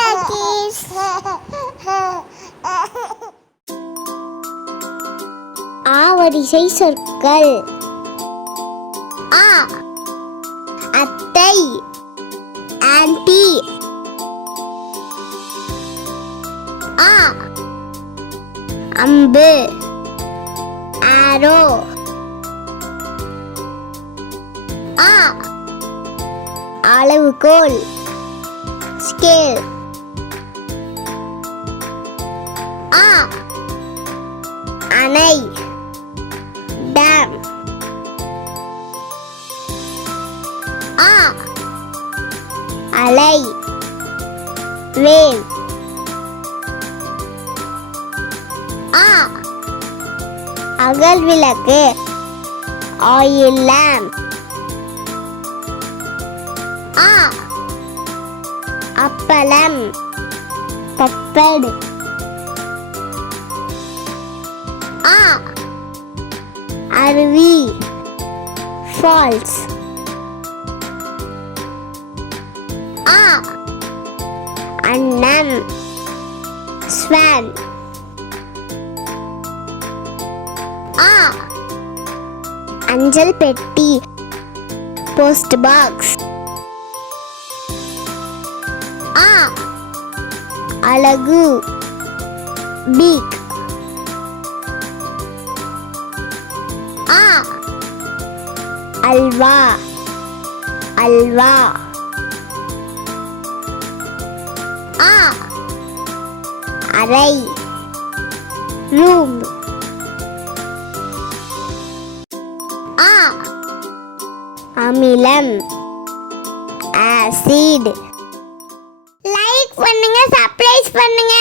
Talkies ஆவரிசை சொற்கள். ஆ. அத்தை. ஆன்டி ஆ. அம்பு. ஆரோ. ஆ. அளவுகோல். ஸ்கேல். அணை. டேம் ஆ. அலை. வேவ் ஆ. அகல் விளக்கு. Oil lamp. ஆ. அப்பளம். Papad ஆ அருவி ஃபால்ஸ் ஆ அன்னம் ஸ்வான் ஆ அஞ்சல் பெட்டி போஸ்ட் பாக்ஸ் ஆ அழகு பீக் ஆ. அல்வா. அல்வா. ஆ. அறை ரூம் ஆ. அமிலம். ஆசிட். லைக் பண்ணுங்க சர்ப்ரைஸ் பண்ணுங்க.